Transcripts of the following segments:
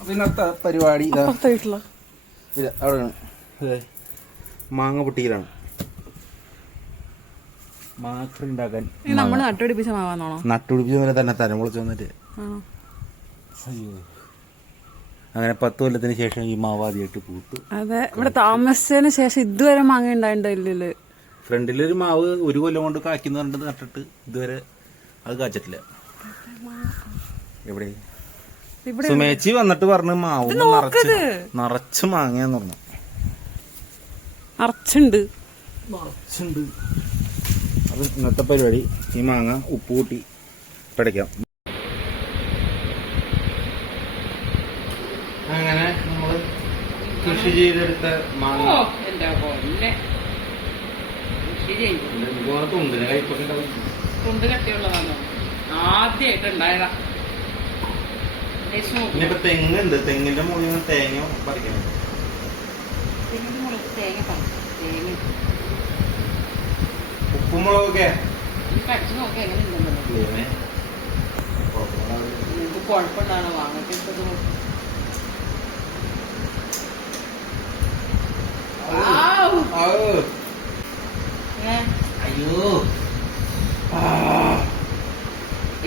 അപ്പൊ ഇന്നത്തെ പരിപാടി അവിടെയാണ് മാങ്ങ പൊട്ടിക്കലാണ്. മാങ്ങ ഉണ്ടാക്കാൻ നട്ടുപിടിപ്പിച്ച മാവാന്നോ? നട്ടുപിടിപ്പിച്ച തന്നെ തലമുളച്ച് വന്നിട്ട് അയ്യോ അങ്ങനെ 10 കൊല്ലത്തിന് ശേഷം ഈ മാവ് ആദ്യമായിട്ട് പൂത്തു. അതെ, ഇവിടെ താമസിച്ചതിന് ശേഷം ഇതുവരെ മാങ്ങ ഉണ്ടായിട്ടില്ല. ഫ്രണ്ടിലൊരു മാവ് 1 കൊല്ലം കൊണ്ട് കായ്ക്കുന്ന പറഞ്ഞിട്ട് നട്ടിട്ട് ഇതുവരെ അത് കാച്ചിട്ടില്ല. എവിടെ സുമേച്ചി വന്നിട്ട് പറഞ്ഞു മാവ് നിറച്ച് മാങ്ങയാന്ന് പറഞ്ഞു. നിറച്ചുണ്ട്. അത് ഇന്നത്തെ പരിപാടി. ഈ മാങ്ങ ഉപ്പ് കൂട്ടി പിടയ്ക്കാം. അങ്ങനെ നമ്മള് കൃഷി ചെയ്തെടുത്ത മാങ്ങ തുണ്ടിന് കയ്പൊക്കെ ഉണ്ടാവും. തുണ്ട് കട്ടിയുള്ളതാണോ? ആദ്യമായിട്ടുണ്ടായതാ. ഇനിയിപ്പോ തെങ്ങുണ്ട്, തെങ്ങിന്റെ മുകളിൽ നിന്ന് തേങ്ങ പറിക്കണം. ഉപ്പും മുളകൊക്കെ കടിച്ചു നോക്കി എങ്ങനെ നിങ്ങൾക്ക് കുഴപ്പമുണ്ടാണോ വാങ്ങിട്ടത്? അയ്യോ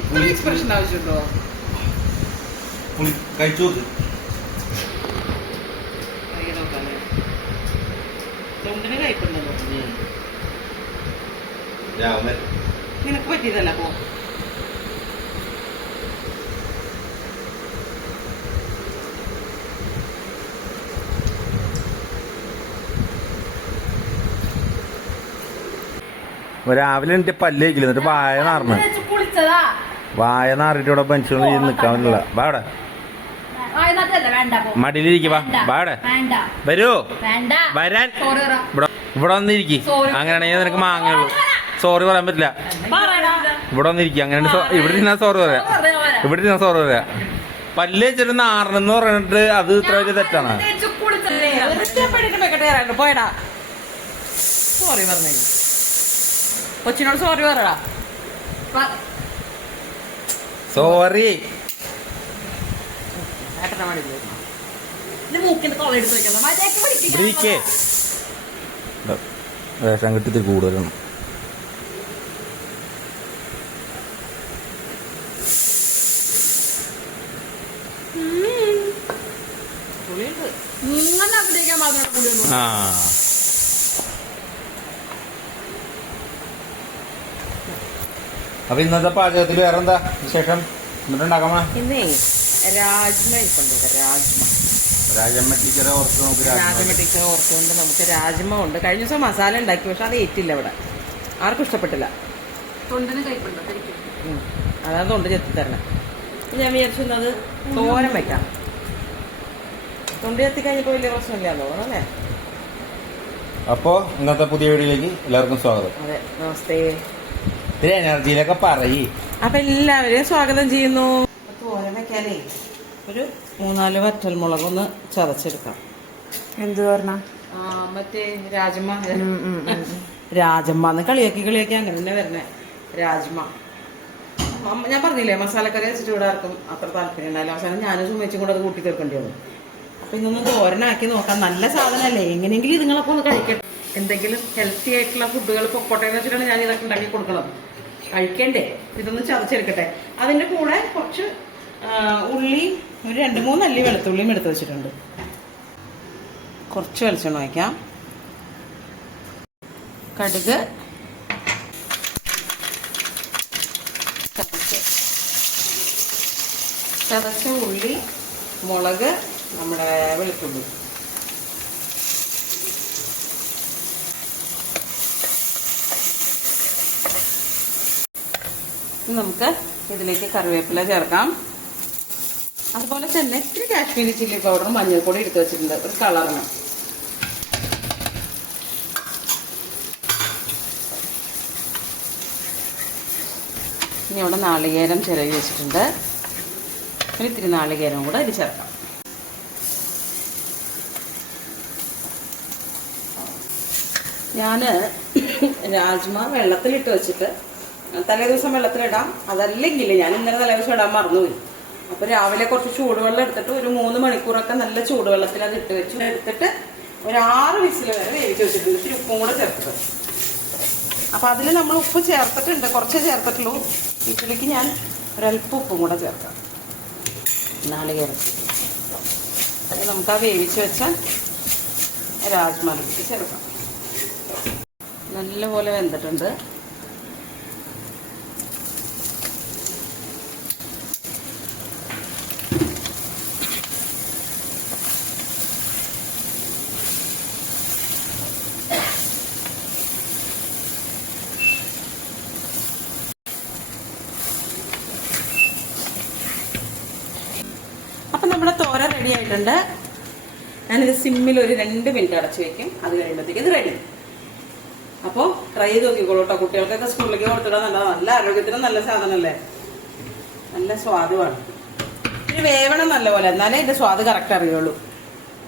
ഇത്ര എക്സ്പ്രഷൻ ആവശ്യമുണ്ടോ? കഴിച്ചു നോക്ക്. തൊണ്ടിന് കഴിപ്പുണ്ടല്ലോ. നിനക്ക് പറ്റിയതല്ല പോ. രാവിലെ എന്റെ പല്ല് കഴിക്കില്ല, എന്നിട്ട് വായ നാറിന് ഇവിടെ മനുഷ്യന് നിൽക്കാൻ പറ്റില്ല. വാടെ മടിയിലിരിക്കും. വാടെ വരൂ, വരാൻ ഇവിടെ വന്നിരിക്കും. അങ്ങനെയാണെങ്കിൽ നിനക്ക് മാങ്ങയുള്ളൂ. സോറി പറയാൻ പറ്റില്ല. ഇവിടെ വന്നിരിക്കും. അങ്ങനെ ഇവിടെ ഇരുന്നാ സോറി പറയാ. ഇവിടെ ഇരുന്നാ സോറി പറയാ. പല്ല് വെച്ചിട്ട് നാറണെന്ന് പറഞ്ഞിട്ട് അത് ഇത്ര വലിയ തെറ്റാണ്. പോയടാ സോറി പറഞ്ഞേ. കൊച്ചിനോട് സോറി പറടാ. സോറി. സംഘത്തിൽ കൂടുതലാണ്. അപ്പൊ ഇന്നത്തെ പാചകത്തിൽ വേറെന്താ വിശേഷം? എന്നിട്ടുണ്ടാക്കാമോ? ഇന്നേ രാജ്മ ഇരിപ്പുണ്ട്. രാജ്മ ടീച്ചറെ ഓർത്തുകൊണ്ട് നമുക്ക് രാജ്മ ഉണ്ട്. കഴിഞ്ഞ ദിവസം മസാല ഉണ്ടാക്കി, പക്ഷെ അത് ഏറ്റില്ല. ഇവിടെ ആർക്കും ഇഷ്ടപ്പെട്ടില്ല. അതാണ് തൊണ്ട് ചെത്തി തരണം. ഞാൻ വിചാരിച്ചത് തോരൻ വെക്കാം. തൊണ്ട് ചെത്തി കഴിഞ്ഞപ്പോൾ വലിയ പ്രശ്നമില്ലാന്ന് തോന്നുന്നു അല്ലേ? അപ്പോ ഇന്നത്തെ പുതിയ വീഡിയോയിലേക്ക് എല്ലാവർക്കും സ്വാഗതം. അതെ, നമസ്തേ. എനർജിയിലൊക്കെ പറയ്. അപ്പൊ എല്ലാവരെയും സ്വാഗതം ചെയ്യുന്നു. തോരൻ വെക്കാനേ ഒരു 3-4 വറ്റൽമുളകൊന്ന് ചതച്ചെടുക്കാം. എന്ത് പറഞ്ഞ മറ്റേ രാജമ്മന്ന് കളിയാക്കി അങ്ങനെ തന്നെ വരണേ. രാജ്മ ഞാൻ പറഞ്ഞില്ലേ, മസാലക്കറി വെച്ചിട്ട് ഇവിടെ ആർക്കും അത്ര താല്പര്യം ഉണ്ടായില്ല. അവസാനം ഞാനും സുമേച്ചും കൂടെ അത് കൂട്ടി തീർക്കേണ്ടി വന്നു. അപ്പൊ ഇന്നൊന്ന് തോരനാക്കി നോക്കാം. നല്ല സാധനമല്ലേ, എങ്ങനെയെങ്കിലും ഇതുങ്ങളൊക്കെ ഒന്ന് കഴിക്കട്ടെ. എന്തെങ്കിലും ഹെൽത്തി ആയിട്ടുള്ള ഫുഡുകൾ പൊക്കോട്ടെ എന്ന് വെച്ചിട്ടാണ് ഞാൻ ഇതൊക്കെ ഉണ്ടാക്കി കൊടുക്കണം. കഴിക്കണ്ടേ? ഇതൊന്ന് ചതച്ചെടുക്കട്ടെ. അതിന്റെ കൂടെ കുറച്ച് ഉള്ളി, ഒരു 2-3 അല്ലി വെളുത്തുള്ളിയും എടുത്ത് വെച്ചിട്ടുണ്ട്. കുറച്ച് വെളിച്ചെണ്ണ വയ്ക്കാം. കടുക്, ചതച്ച ഉള്ളി, മുളക്, നമ്മുടെ വെളുത്തുള്ളി. നമുക്ക് ഇതിലേക്ക് കറിവേപ്പില ചേർക്കാം. അതുപോലെ തന്നെ ഇത്തിരി കാശ്മീരി ചില്ലി പൗഡറും മഞ്ഞൾപ്പൊടി എടുത്ത് വെച്ചിട്ടുണ്ട് ഒരു കളറിന്. ഇനി ഇവിടെ നാളികേരം ചിരവി വെച്ചിട്ടുണ്ട്. ഒരു ഇത്തിരി നാളികേരം കൂടെ ഇത് ചേർക്കാം. ഞാൻ രാജ്മ വെള്ളത്തിലിട്ട് വെച്ചിട്ട് തലേ ദിവസം വെള്ളത്തിലിടാം. അതല്ലെങ്കിൽ ഞാൻ ഇന്നലെ തലേ ദിവസം ഇടാൻ മറന്നുപോയി. അപ്പൊ രാവിലെ കുറച്ച് ചൂടുവെള്ളം എടുത്തിട്ട് ഒരു 3 മണിക്കൂറൊക്കെ നല്ല ചൂടുവെള്ളത്തിൽ അത് ഇട്ട് വെച്ചു. എടുത്തിട്ട് ഒരു 6 വിസിൽ വരെ വേവിച്ച് വെച്ചിട്ടുണ്ട്. ഇത്തിരി ഉപ്പും കൂടെ ചേർത്തിട്ട്. അപ്പൊ അതിൽ നമ്മൾ ഉപ്പ് ചേർത്തിട്ടുണ്ട്, കുറച്ചേ ചേർത്തിട്ടുള്ളൂ. ഇതിലേക്ക് ഞാൻ ഒരല്പം ഉപ്പും കൂടെ ചേർക്കാം. നാളികേരം നമുക്ക് ആ വേവിച്ച് വെച്ച രാജ്മയിലേക്ക് ചേർക്കാം. നല്ലപോലെ വെന്തിട്ടുണ്ട്. അപ്പം നമ്മുടെ തോരൻ റെഡി ആയിട്ടുണ്ട്. ഞാനിത് സിമ്മിൽ ഒരു 2 മിനിറ്റ് അടച്ചു വെക്കും. അത് കഴിയുമ്പോഴത്തേക്ക് ഇത് റെഡി. അപ്പോൾ ട്രൈ ചെയ്ത് നോക്കിക്കോളൂ കേട്ടോ. കുട്ടികൾക്കൊക്കെ സ്കൂളിലേക്ക് കൊടുത്തിടാൻ നല്ല ആരോഗ്യത്തിനും നല്ല സാധനമല്ലേ, നല്ല സ്വാദുമാണ്. ഇത് വേവണം നല്ലപോലെ, എന്നാലേ ഇതിന്റെ സ്വാദ് കറക്റ്റ് അറിയുള്ളൂ.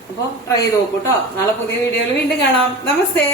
അപ്പോൾ ട്രൈ ചെയ്ത് നോക്കൂ കേട്ടോ. നാളെ പുതിയ വീഡിയോയിൽ വീണ്ടും കാണാം. നമസ്തേ.